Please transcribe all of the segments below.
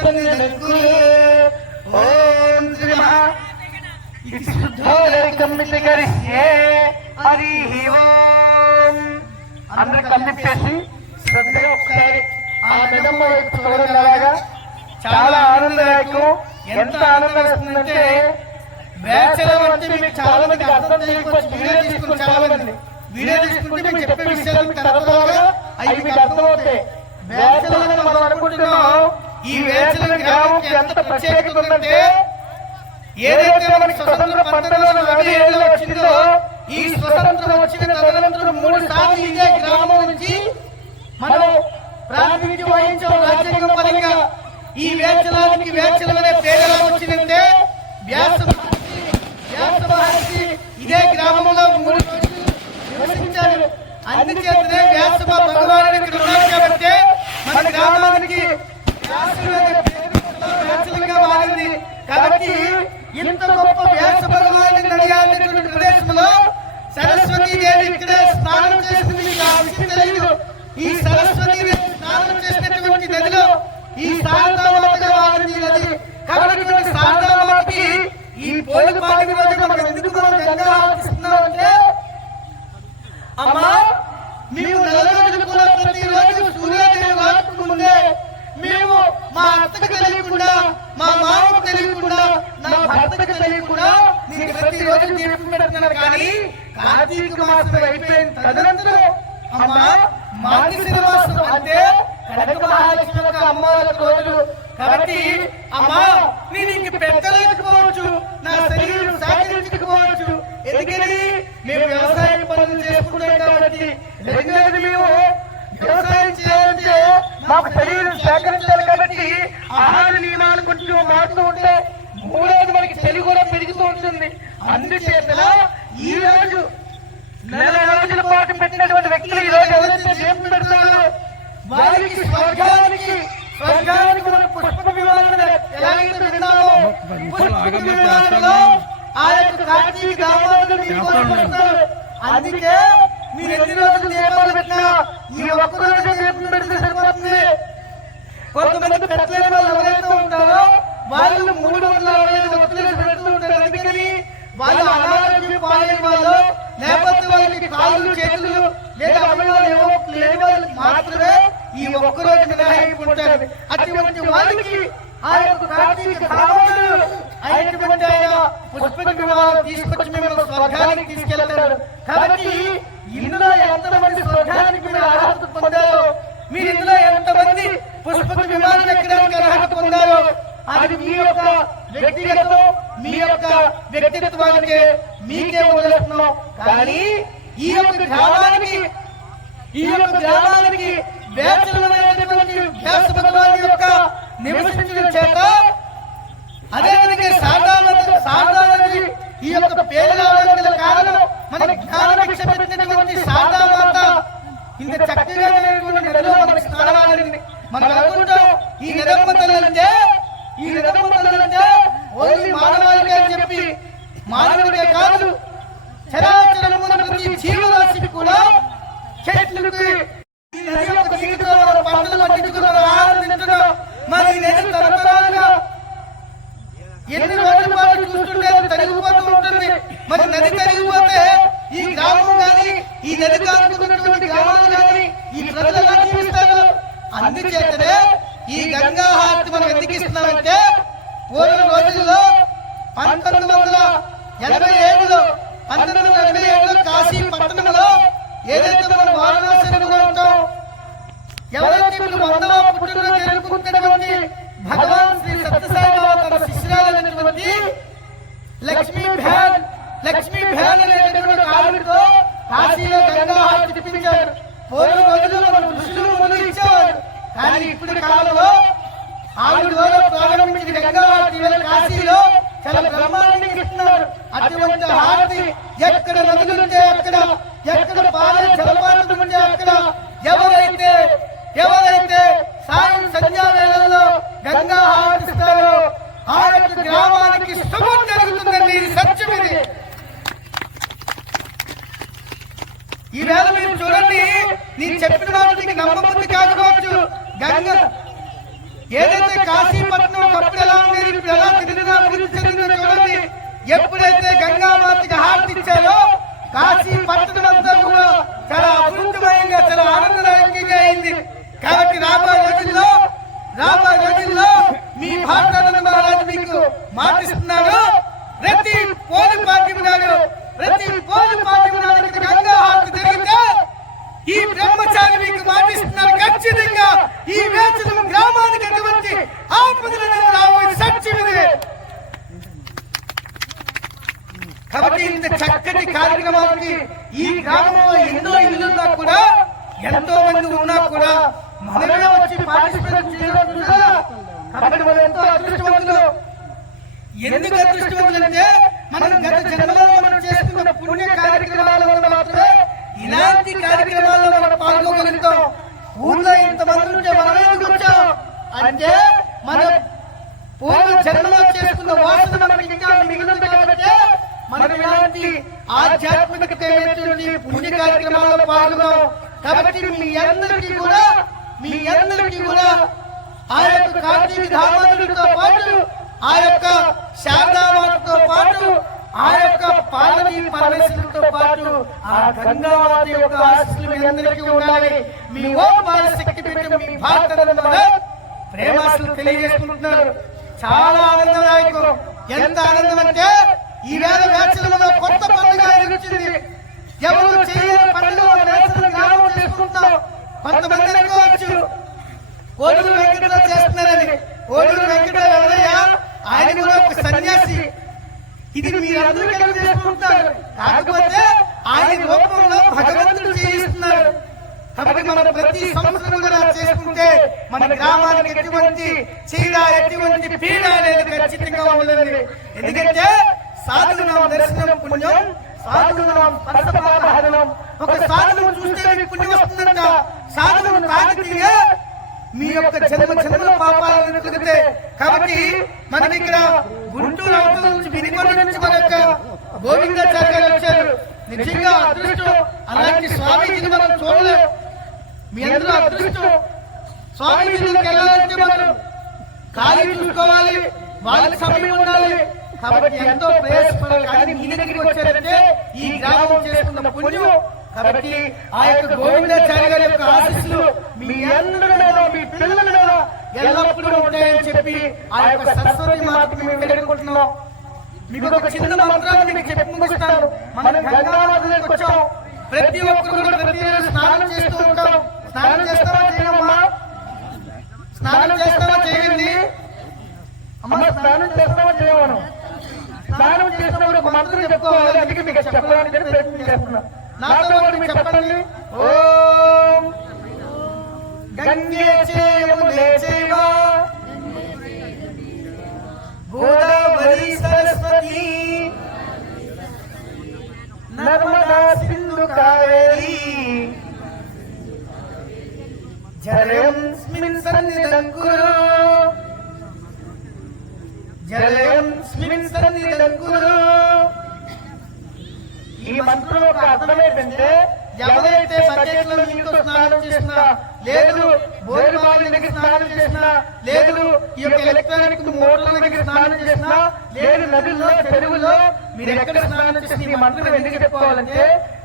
సన్నిధకు ఓం శ్రీ మహా ఇది శుద్ధోదరికమ్మితి గరిష్యే హరి ఓం అందరూ కల్లిప్పేసి శ్రద్ధగా ఒకసారి ఆ మెదమ్మ వైపు చూడడం అలాగా చాలా ఆనందదాయకం ఎంత ఆనందం వస్తుందంటే వేచలం అంటే మీకు చాలా మంది అర్థం చేయకపోతే వీడియో తీసుకుని చాలా మంది వీడియో తీసుకుంటే మీకు చెప్పే విషయాలు మీకు తరతరాలుగా అవి మీకు అర్థమవుతాయి వేచలం అని మనం అనుకుంటున్నాం ఈ వేచలం గ్రామంకి ఎంత ప్రత్యేకత ఉందంటే ఏదైతే మనకి స్వతంత్ర పంతొమ్మిది నలభై ఏడులో వచ్చిందో ఈ స్వతంత్రం వచ్చిన తదనంతరం మూడు సార్లు ఇదే గ్రామం నుంచి మనం ప్రాతినిధ్యం వహించాం రాజ్యాంగం పరంగా. ఈ వేచలానికి వేచలం అనే పేరు ఎలా వచ్చిందంటే వ్యాస వ్యాస మహర్షి ఇదే గ్రామంలో మూడు రోజులు నివసించారు అందుచేతనే వ్యాస భగవానుడు ఇక్కడ ఉన్నారు కాబట్టి మన గ్రామానికి కూడా మారింది. కాబట్టి ఇంత గొప్ప వ్యాస భగవానుడిని ప్రదేశంలో సరస్వతి దేవి ఇక్కడ స్నానం చేసింది. మీకు ఈ సరస్వతి దేవి స్నానం చేసినటువంటి నదిలో ఈ శారదామాతగా మారింది నది. కాబట్టి శారదామాతకి ఈ పోలి పాటి మనం ఎందుకు మనం గంగా అంటే అమ్మా నీవు నెల రోజులు కూడా ప్రతిరోజు సూర్యోదయం వాడుకుంటే మా అత్తకు తెలియకుండా మా మామకు తెలియకుండా నా భర్తకు తెలియకుండా నీకు ప్రతిరోజు దీపం పెడుతున్నారు కానీ కార్తీక మాసం అయిపోయిన తదనంతరం అమ్మా మార్గశిర మాసం అంటే కడక మహాలక్ష్మి యొక్క అమ్మవారి రోజు. కాబట్టి అమ్మా నేను ఇంక పెట్టలేకపోవచ్చు. నా శరీరం సహకరించకపోవచ్చు ఎందుకని? మేము వ్యవసాయం పనులు చేసుకున్నాం కాబట్టి. మాకు శరీరం సహకరించాలి కాబట్టి ఆహార నియమాలు కొంచెం మారుతూ ఉంటే మూడోది మనకి చలి కూడా పెరుగుతూ ఉంటుంది అందుచేత ఈ రోజు నెల రోజుల పాటు పెట్టినటువంటి వ్యక్తులు ఈ రోజు ఎవరైతే దీపం పెడతారో వారికి స్వర్గానికి స్వర్గానికి మన పుష్ప విమానం ఎలాగైతే విన్నామో పుష్ప విమానంలో ఆ యొక్క కార్తీక గ్రామాలను. అందుకే మీరు ఎన్ని రోజులు దీపాలు పెట్టినా ఈ ఒక్కరోజు దీపం పెడితే సరిపోతుంది. కొంతమంది పెట్టలేని వాళ్ళు ఎవరైతే ఉంటారో వాళ్ళు మూడు వందల అరవై ఐదు ఒత్తులు పెడుతూ ఉంటారు. అందుకని వాళ్ళు అనారోగ్యం పాలైన వాళ్ళు లేకపోతే వాళ్ళకి కాళ్ళు చేతులు లేదా అవయవాలు ఏవో లేని వాళ్ళకి మాత్రమే ఈ ఒక్కరోజు మినహాయింపు ఉంటారు అటువంటి వాళ్ళకి ఆ యొక్క కార్తీక భావములు అయినటువంటి ఆయన పుష్ప వివాహం తీసుకొచ్చి మిమ్మల్ని స్వర్గానికి తీసుకెళ్తారు. కాబట్టి ఇందులో ఎంతమంది స్వర్గానికి మీరు అర్హత పొందారో మీరు ఇందులో ఎంతమంది పుష్పక విమానం ఎక్కడానికి అర్హత పొందారో అది మీ యొక్క వ్యక్తిగతం మీ యొక్క వ్యక్తిత్వానికి మీకే వదిలేస్తున్నాం. కానీ ఈ యొక్క గ్రామానికి ఈ యొక్క గ్రామానికి వేచలమైనటువంటి వ్యాస భగవాన్ యొక్క నివసించడం చేత అదేవిధంగా సాధారణ సాధారణది ఈ యొక్క పేరు రావడానికి కారణం మన జ్ఞానభిక్ష పెట్టినటువంటి శారదామాత ఇంత చక్కగా మనకి స్నానాడింది మనం అనుకుంటాం ఈ నదమ్మ తల్లంటే ఈ నదమ్మ తల్లంటే ఓన్లీ మానవాళికి అని చెప్పి మానవుడికే కాదు చరాచరమున ప్రతి జీవరాశికి కూడా చెట్లకి ఈ నది యొక్క నీటితో మనం పంటలు పండించుకున్నాం ఆహారం తింటున్నాం. మరి ఈ నది తరతరాలుగా ఎన్ని రోజుల పాటు చూస్తుంటే అది తరిగిపోతూ ఉంటుంది మరి నది తరిగిపోతే ఈ గ్రామం కానీ ఈ నది కానుకున్నటువంటి గ్రామాలు కానీ ఈ ప్రజలు ఎలా జీవిస్తారు. అందుచేతనే ఈ గంగా హారతి మనం ఎందుకు ఇస్తున్నామంటే పూర్వ రోజుల్లో పంతొమ్మిది వందల ఎనభై ఏడులో పంతొమ్మిది వందల ఎనభై ఏడులో కాశీ పట్టణంలో ఏదైతే మనం వారణాసి అనుకుంటాం ఎవరైతే ఇప్పుడు వందవ పుట్టినరోజు జరుపుకుంటున్నటువంటి భగవాన్ శ్రీ సత్యసాయి బాబా తన శిష్యురాలైనటువంటి లక్ష్మీ భ్యాన్ లక్ష్మీ భ్యాన్ అనేటటువంటి కాశీలో గంగా హారతి పూర్వ రోజుల్లో మన ఋషులు కానీ ఇప్పుడు కాలంలో ఆవిడ ద్వారా ప్రారంభించిన గంగా కాశీలో చాలా బ్రహ్మాండంగా ఇస్తున్నారు. అటువంటి హారతి ఎక్కడ నదులు అక్కడ ఎక్కడ పాలే జలపాతం ఉంటే అక్కడ ఎవరైతే ఎవరైతే సాయం సంధ్యా వేళల్లో గంగా హారతిస్తారో ఆ యొక్క గ్రామ శుభం జరుగుతుందండి ఇది సత్యం ఇది ఈ వేళ మీరు చూడండి నేను చెప్పిన మాట నమ్మబుద్ధి కాకపోవచ్చు. గంగ ఏదైతే కాశీపట్నం ఒకప్పుడు ఎలా ఉండేది ఇప్పుడు ఎలా తిరిగినా అభివృద్ధి చెందిందో చూడండి. ఎప్పుడైతే గంగామాతకి హారతి ఇచ్చారో కాశీ పట్టణం అంతా కూడా చాలా అభివృద్ధిమయంగా చాలా ఆనందదాయకంగా అయింది. కాబట్టి రాబోయే రోజుల్లో రాబోయే రోజుల్లో మీ భారతానంద మహారాజు మీకు మాటిస్తున్నాడు. ప్రతి పోలి పార్టీ నాడు ప్రతి పోలి పార్టీ నాడు గంగా హారతి జరిగితే ఈ బ్రహ్మచారి మీకు మాటిస్తున్నారు. ఖచ్చితంగా ఈ వేచనం గ్రామానికి ఎటువంటి ఆపదలను రాబోయే సత్యమిది కాబట్టి ఇంత చక్కటి కార్యక్రమానికి ఈ గ్రామంలో ఎన్నో ఇల్లున్నా కూడా ఎంతో మంది ఉన్నా కూడా మనమే వచ్చి పార్టిసిపేట్ చేయడం కాబట్టి మనం ఎంతో అదృష్టవంతులు. ఎందుకు అదృష్టవంతులు అంటే మనం గత జన్మలో మనం చేస్తున్న పుణ్య కార్యక్రమాల వల్ల మాత్రమే కార్యక్రమాల్లో మనం పాల్గొగలుగుతాం ఊళ్ళో ఇంతమంది ఉంటే మనమే ఉండొచ్చాం అంటే మన పూర్వ జన్మలో చేసుకున్న వాసన మనకి ఇంకా మిగిలింది కాబట్టి మనం ఇలాంటి ఆధ్యాత్మికత పుణ్య కార్యక్రమాల్లో పాల్గొన్నాం. కాబట్టి మీ అందరికీ కూడా మీ అందరికీ కూడా ఆ యొక్క కార్తీక దామోదరుడితో పాటు ఆ యొక్క శారదామాతతో పాటు ఆ యొక్క పాలని పరమేశ్వరుడితో పాటు ఆ గంగామాత యొక్క ఆశీస్సులు మీ అందరికీ ఉండాలి. మీ ఓం బాల శక్తి పీఠం మీ భారత ప్రేమాసులు తెలియజేసుకుంటున్నారు. చాలా ఆనందదాయకం ఎంత ఆనందం అంటే ఈ వేల వేచలలో కొత్త పండుగ ఎదుగుతుంది ఎవరు చేయని పనులు వేచన గ్రామం చేసుకుంటాం కొంతమంది అనుకోవచ్చు కోడూరు వెంకటరావు చేస్తున్నారని. కోడూరు వెంకటరావు ఎవరయ్యా? ఆయన కూడా ఒక సన్యాసి. ఇది మీరందరూ కలిసి చేసుకుంటారు. కాకపోతే ఆయన రూపంలో భగవంతుడు చేయిస్తున్నారు కాబట్టి మనం ప్రతి సంవత్సరం కూడా చేసుకుంటే మన గ్రామానికి ఎటువంటి చీడ ఎటువంటి పీడ అనేది ఖచ్చితంగా ఉండదు ఎందుకంటే సాధునాం దర్శనం పుణ్యం సాధునాం పరసపాదహరణం ఒక సాధువు చూస్తే మీకు పుణ్యం వస్తుందంట. సాధువు తాగితే మీ యొక్క జన్మ జన్మ పాపాలను కలిగితే కాబట్టి మనకి ఇక్కడ గుంటూరు అవతల నుంచి వినికొండ నుంచి మన యొక్క గోవిందాచార్య గారు వచ్చారు. నిజంగా అదృష్టం అలాంటి స్వామీజీని మనం చూడలేం. మీ అందరూ అదృష్టం. స్వామీజీలకు వెళ్ళాలంటే మనం ఖాళీ చూసుకోవాలి వాళ్ళకి సమయం ఉండాలి. కాబట్టి ఎంతో ప్రయాసపడాలి. కానీ మీ దగ్గరికి వచ్చారంటే ఈ గ్రామం చేసుకున్న పుణ్యం. కాబట్టి ఆ యొక్క గోవిందాచార్య గారి యొక్క ఆశీస్సులు మీ అందరి మీద మీ పిల్లల మీద ఎల్లప్పుడూ ఉంటాయని చెప్పి ఆ యొక్క సరస్వతి మాతకి మేము వేడుకుంటున్నాం. మీకు ఒక చిన్న మంత్రాన్ని మీకు చెప్పి ముగిస్తాను. మనం గంగానది దగ్గరికి వచ్చాం. ప్రతి ఒక్కరు కూడా స్నానం చేస్తూ ఉంటాం. స్నానం చేస్తావా చేయమ్మా స్నానం చేస్తావా చేయండి అమ్మ స్నానం చేస్తావా చేయమను స్నానం చేసినప్పుడు ఒక మంత్రం చెప్పుకోవాలి. అందుకే మీకు చెప్పడానికి ప్రయత్నం చేస్తున్నా. నాతో చెప్పండి. ఓం గంగే చేయములే చేవా గోదావరి సరస్వతి నర్మదా సింధు కావేరి. జలయస్మిన్ సన్నిధం కురు. జలయస్మిన్ సన్నిధం కురు. ఈ మంత్రం యొక్క అర్థం ఏంటంటే ఎవరైతే బకెట్లో నీటితో స్నానం చేసినా లేదు బోరు బావి దగ్గర స్నానం చేసినా లేదు ఈ యొక్క ఎలక్ట్రానిక్ మోటార్ల దగ్గర స్నానం చేసినా లేదు నదుల్లో చెరువులో మీరు ఎక్కడ స్నానం చేసి మీ మంత్రం ఎందుకు చెప్పుకోవాలంటే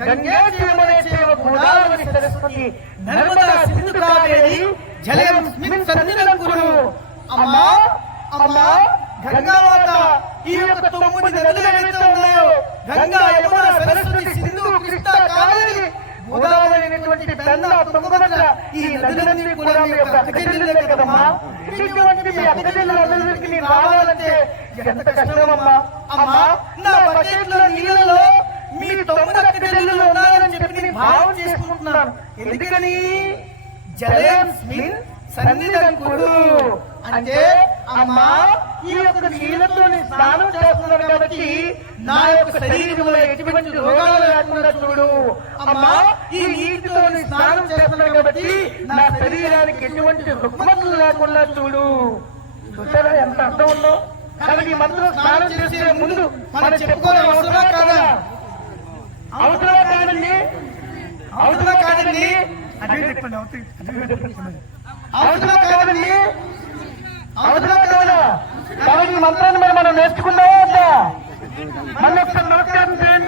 గంగే జీవనే గోదావరి సరస్వతి నర్మదా సింధు కావేరి జలయం స్మిన్ అమ్మా అమ్మా గంగామాత ఈ యొక్క తొమ్మిది నదులు ఏవైతే ఉన్నాయో గంగా యమున సరస్వతి సింధు కృష్ణ కావేరి గోదావరి అనేటువంటి పెన్న తుంగభద్ర ఈ నదులన్నీ కూడా మీ యొక్క అక్కచెల్లెలే కదమ్మా? ఇటువంటి మీ అక్కచెల్లెలందరికీ మీరు రావాలంటే ఎంత కష్టమమ్మా? అమ్మా నా బకెట్లో నీళ్ళలో మీ తొమ్మిది అక్కచెల్లెలు ఉన్నారని చెప్పి నేను భావం చేసుకుంటున్నాను. ఎందుకని? జలయస్మిన్ సన్నిధం కుడు అంటే అమ్మా ఈ యొక్క నీళ్ళతో నేను స్నానం చేస్తున్నాను కాబట్టి నా యొక్క శరీరంలో ఎటువంటి రోగాలు లేకుండా చూడు. అమ్మా ఈ నీటితో నేను స్నానం చేస్తున్నాను కాబట్టి నా శరీరానికి ఎటువంటి రుగ్మతలు లేకుండా చూడు. చూసారా ఎంత అర్థం ఉందో? కాబట్టి ఈ మంత్రం స్నానం చేసే ముందు మనం చెప్పుకోవడం అవసరమా కాదా? అవసరమా కాదండి? అవసరమా కాదండి? అవసరం కాదండి? అవసరం కాదా? కాబట్టి ఈ మంత్రాన్ని మరి మనం నేర్చుకున్నావా వద్దా మళ్ళీ ఒకసారి నమస్కారం చేయండి.